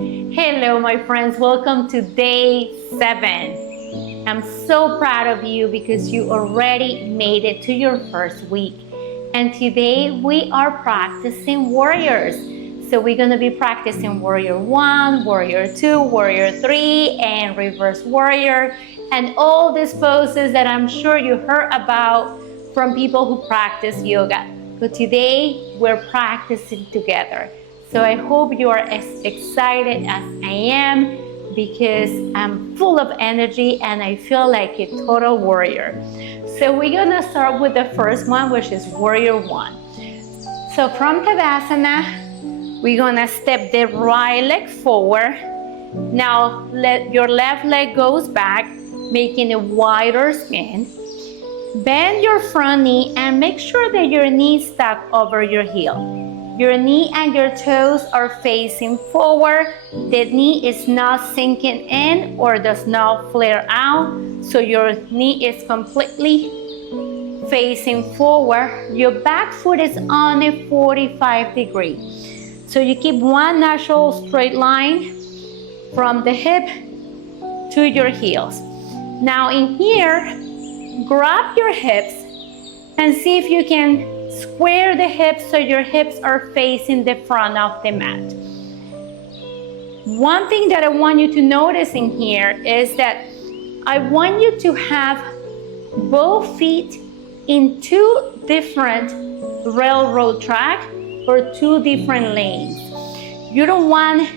Hello, my friends. Welcome to day 7. I'm so proud of you because you already made it to your first week. And today we are practicing warriors. So we're going to be practicing warrior 1, warrior 2, warrior 3, and reverse warrior, and all these poses that I'm sure you heard about from people who practice yoga. But today we're practicing together. So I hope you are as excited as I am because I'm full of energy and I feel like a total warrior. So we're gonna start with the first one, which is warrior 1. So from Tadasana, we're gonna step the right leg forward. Now let your left leg goes back, making a wider spin. Bend your front knee and make sure that your knee is stuck over your heel. Your knee and your toes are facing forward. The knee is not sinking in or does not flare out. So your knee is completely facing forward. Your back foot is on a 45 degree. So you keep one natural straight line from the hip to your heels. Now in here, grab your hips and see if you can square the hips so your hips are facing the front of the mat. One thing that I want you to notice in here is that I want you to have both feet in 2 different railroad tracks or 2 different lanes. You don't want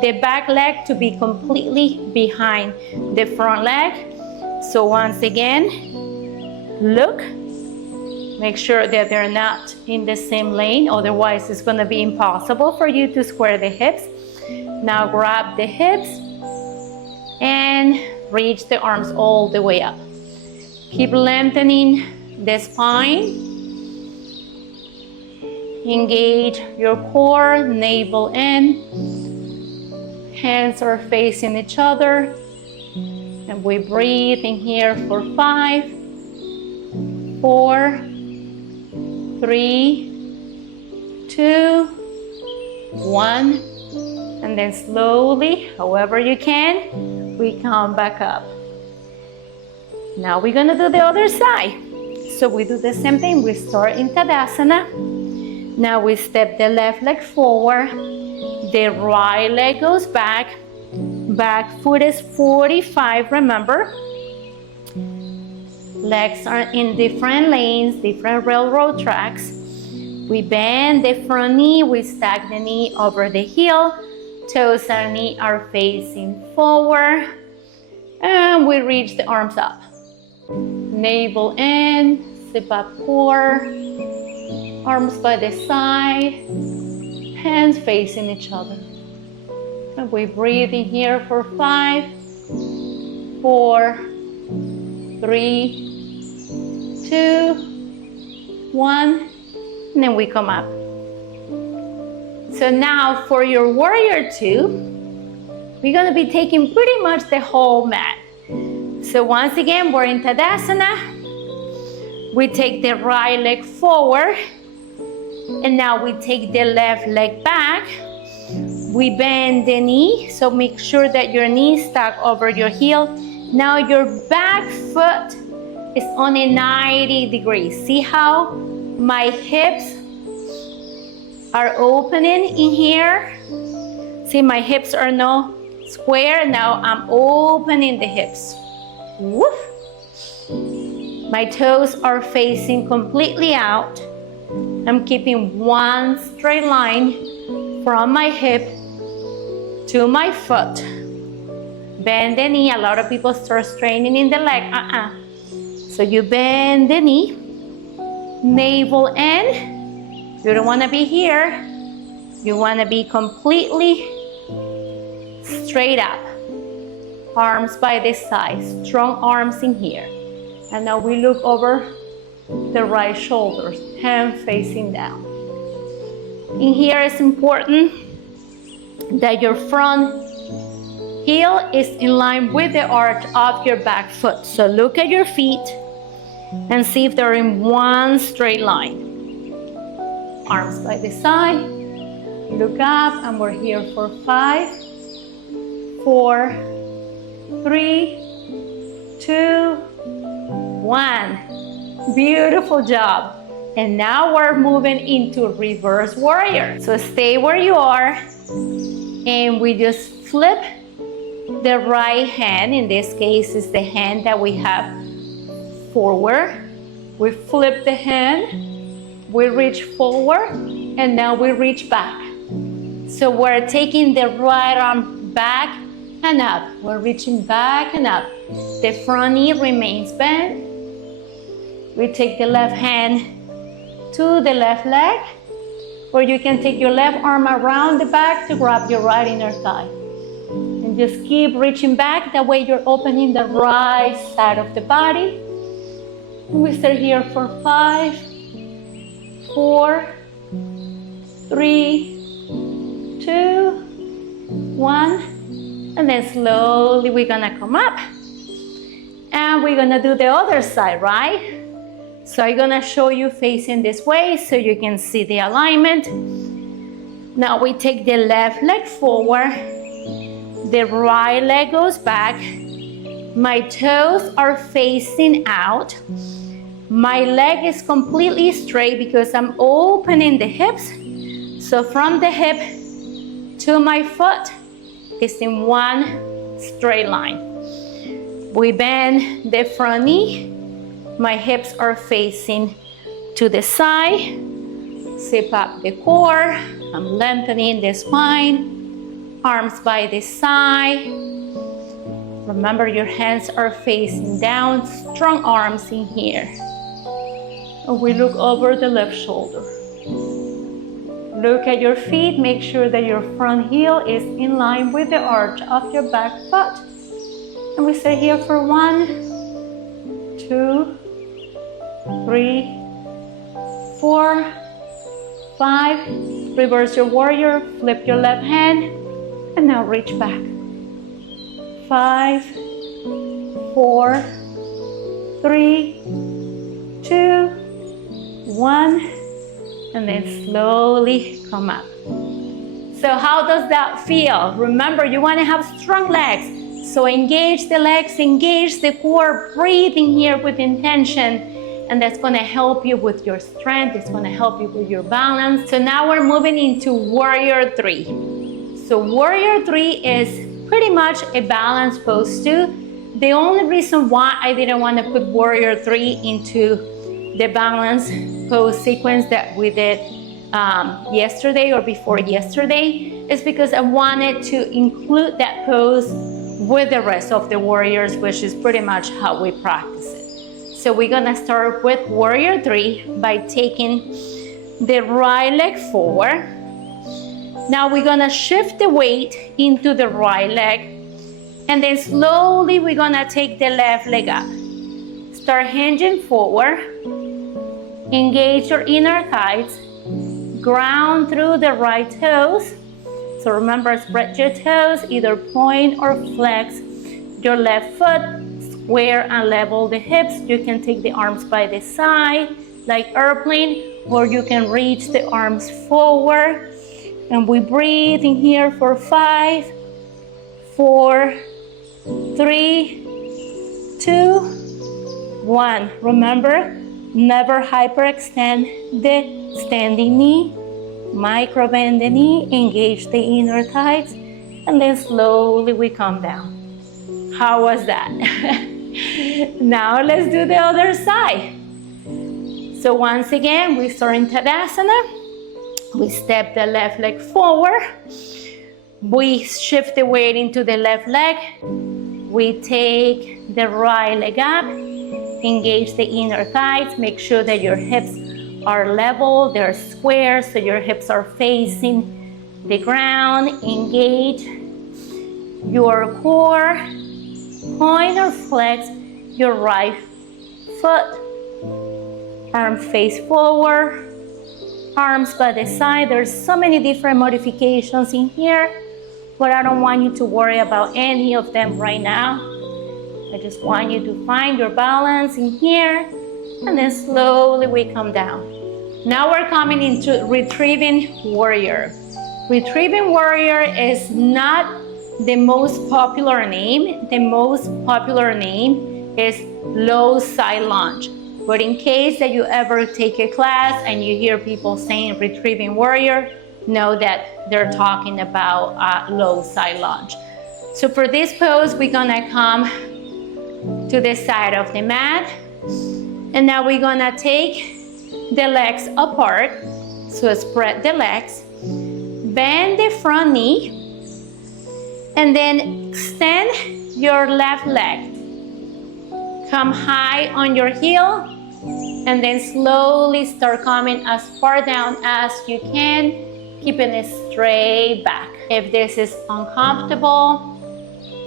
the back leg to be completely behind the front leg. So once again, look. Make sure that they're not in the same lane, otherwise it's going to be impossible for you to square the hips. Now grab the hips and reach the arms all the way up. Keep lengthening the spine. Engage your core, navel in. Hands are facing each other. And we breathe in here for 5, 4, 3, 2, 1, and then slowly, however you can, we come back up. Now we're gonna do the other side. So we do the same thing. We start in Tadasana. Now we step the left leg forward. The right leg goes back. Back foot is 45, remember. Legs are in different lanes, different railroad tracks. We bend the front knee, we stack the knee over the heel. Toes and knee are facing forward. And we reach the arms up. Navel in, zip up core. Arms by the side. Hands facing each other. And we breathe in here for 5, 4, 3, 2, 1, and then we come up. So now for your warrior 2, we're gonna be taking pretty much the whole mat. So once again, we're in Tadasana. We take the right leg forward, and now we take the left leg back. We bend the knee, so make sure that your knee is stuck over your heel. Now your back foot is on a 90 degrees. See how my hips are opening in here? See, my hips are now square. Now I'm opening the hips. Woof. My toes are facing completely out. I'm keeping one straight line from my hip to my foot. Bend the knee. A lot of people start straining in the leg. So you bend the knee, navel in. You don't want to be here. You want to be completely straight up. Arms by the side, strong arms in here. And now we look over the right shoulders, hand facing down. In here it's important that your front heel is in line with the arch of your back foot. So look at your feet and see if they're in one straight line. Arms by the side. Look up, and we're here for 5, 4, 3, 2, 1. Beautiful job. And now we're moving into reverse warrior. So stay where you are, and we just flip the right hand. In this case, is the hand that we have forward. We flip the hand, we reach forward, and now we reach back. So we're taking the right arm back and up. We're reaching back and up. The front knee remains bent. We take the left hand to the left leg, or you can take your left arm around the back to grab your right inner thigh. And just keep reaching back. That way you're opening the right side of the body. We stay here for 5, 4, 3, 2, 1. And then slowly we're gonna come up. And we're gonna do the other side, right? So I'm gonna show you facing this way so you can see the alignment. Now we take the left leg forward, the right leg goes back, my toes are facing out, my leg is completely straight because I'm opening the hips. So from the hip to my foot is in one straight line. We bend the front knee. My hips are facing to the side. Zip up the core. I'm lengthening the spine. Arms by the side. Remember, your hands are facing down. Strong arms in here. And we look over the left shoulder. Look at your feet. Make sure that your front heel is in line with the arch of your back foot. And we stay here for 1, 2, 3, 4, 5. Reverse your warrior, flip your left hand, and now reach back. 5, 4, 3, 2, 1, and then slowly come up. So how does that feel? Remember, you want to have strong legs. So engage the legs, engage the core, breathe in here with intention. And that's gonna help you with your strength. It's gonna help you with your balance. So now we're moving into Warrior 3. So Warrior 3 is pretty much a balance pose too. The only reason why I didn't wanna put Warrior 3 into the balance pose sequence that we did yesterday or before yesterday is because I wanted to include that pose with the rest of the warriors, which is pretty much how we practice it. So we're gonna start with Warrior 3 by taking the right leg forward. Now we're gonna shift the weight into the right leg, and then slowly we're gonna take the left leg up. Start hinging forward, engage your inner thighs, ground through the right toes. So remember, spread your toes, either point or flex your left foot, square and level the hips. You can take the arms by the side like airplane, or you can reach the arms forward. And we breathe in here for 5, 4, 3, 2, 1. Remember, never hyperextend the standing knee. Micro bend the knee, engage the inner thighs, and then slowly we come down. How was that? Now let's do the other side. So once again, we start in Tadasana. We step the left leg forward. We shift the weight into the left leg. We take the right leg up, engage the inner thighs, make sure that your hips are level, they're square, so your hips are facing the ground. Engage your core, point or flex your right foot, arm face forward, arms by the side. There's so many different modifications in here, but I don't want you to worry about any of them right now. I just want you to find your balance in here, and then slowly we come down. Now we're coming into Retrieving Warrior. Retrieving Warrior is not the most popular name is low side lunge. But in case that you ever take a class and you hear people saying retrieving warrior, know that they're talking about low side lunge. So for this pose, we're gonna come to the side of the mat. And now we're gonna take the legs apart. So spread the legs, bend the front knee, and then extend your left leg. Come high on your heel, and then slowly start coming as far down as you can, keeping it straight back. If this is uncomfortable,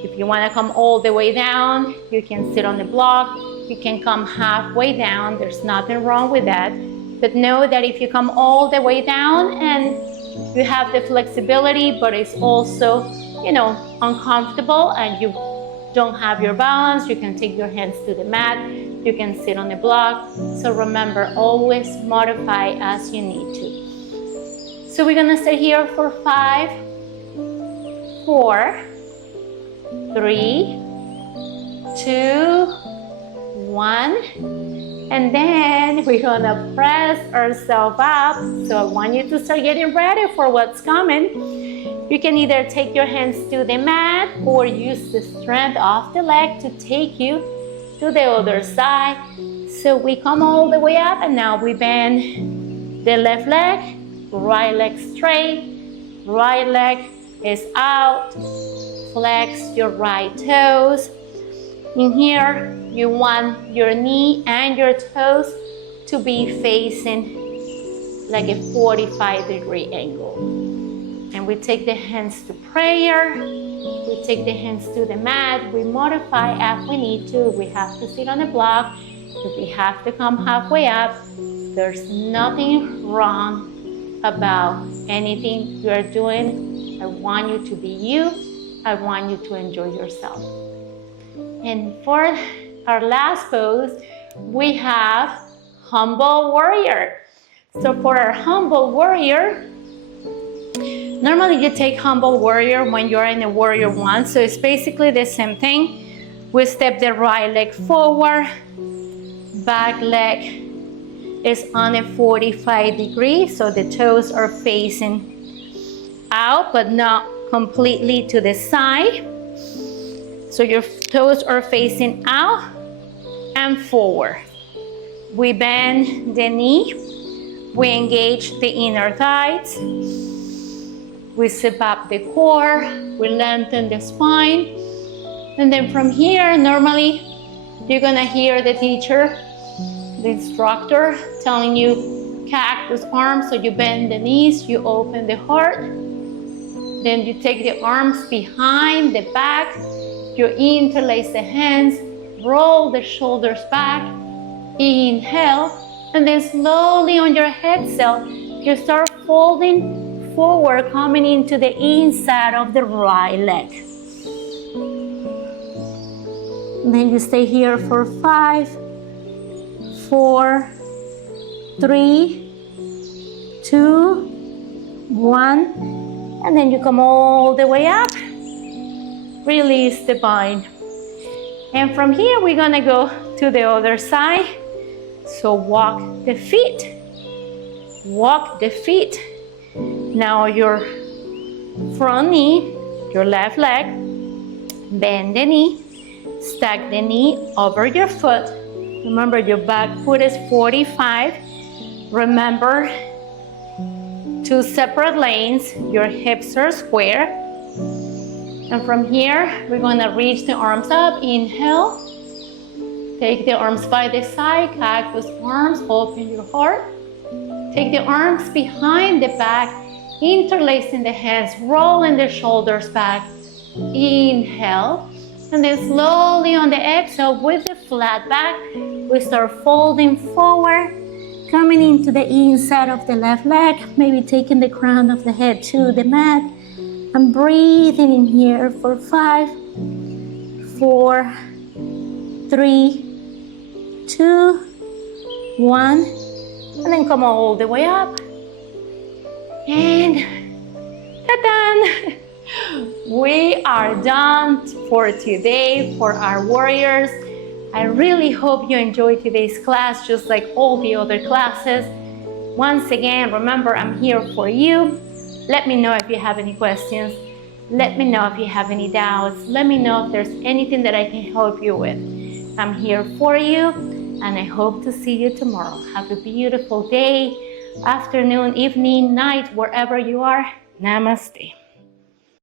if you want to come all the way down, you can sit on the block. You can come halfway down. There's nothing wrong with that. But know that if you come all the way down and you have the flexibility, but it's also, uncomfortable and you don't have your balance, you can take your hands to the mat. You can sit on the block. So remember, always modify as you need to. So we're gonna stay here for 5, 4, 3, 2, 1. And then we're gonna press ourselves up. So I want you to start getting ready for what's coming. You can either take your hands to the mat or use the strength of the leg to take you to the other side. So we come all the way up, and now we bend the left leg, right leg straight, right leg is out, flex your right toes. In here, you want your knee and your toes to be facing like a 45-degree angle. And we take the hands to prayer, we take the hands to the mat, we modify as we need to. If we have to sit on a block, if we have to come halfway up, there's nothing wrong about anything you are doing. I want you to be you. I want you to enjoy yourself. And for our last pose, we have humble warrior. So for our humble warrior, normally you take humble warrior when you're in a warrior 1. So it's basically the same thing. We step the right leg forward, back leg is on a 45 degrees, so the toes are facing out, but not completely to the side. So your toes are facing out and forward. We bend the knee, we engage the inner thighs, we zip up the core, we lengthen the spine, and then from here, normally you're gonna hear the teacher, the instructor, telling you cactus arms. So you bend the knees, you open the heart, then you take the arms behind the back, you interlace the hands, roll the shoulders back, inhale, and then slowly on your exhale, you start folding forward, coming into the inside of the right leg. And then you stay here for 5, 4, 3, 2, 1, and then you come all the way up. Release the bind. And from here, we're gonna go to the other side. So walk the feet. Walk the feet. Now your front knee, your left leg, bend the knee, stack the knee over your foot. Remember, your back foot is 45. Remember, 2 separate lanes, your hips are square. And from here, we're gonna reach the arms up, inhale. Take the arms by the side, cactus arms, open your heart. Take the arms behind the back, interlacing the hands, rolling the shoulders back. Inhale. And then slowly on the exhale, with the flat back, we start folding forward, coming into the inside of the left leg, maybe taking the crown of the head to the mat. I'm breathing in here for 5, 4, 3, 2, 1, and then come all the way up. And ta-da! We are done for today for our warriors. I really hope you enjoyed today's class just like all the other classes. Once again, remember, I'm here for you. Let me know if you have any questions. Let me know if you have any doubts. Let me know if there's anything that I can help you with. I'm here for you, and I hope to see you tomorrow. Have a beautiful day, afternoon, evening, night, wherever you are. Namaste.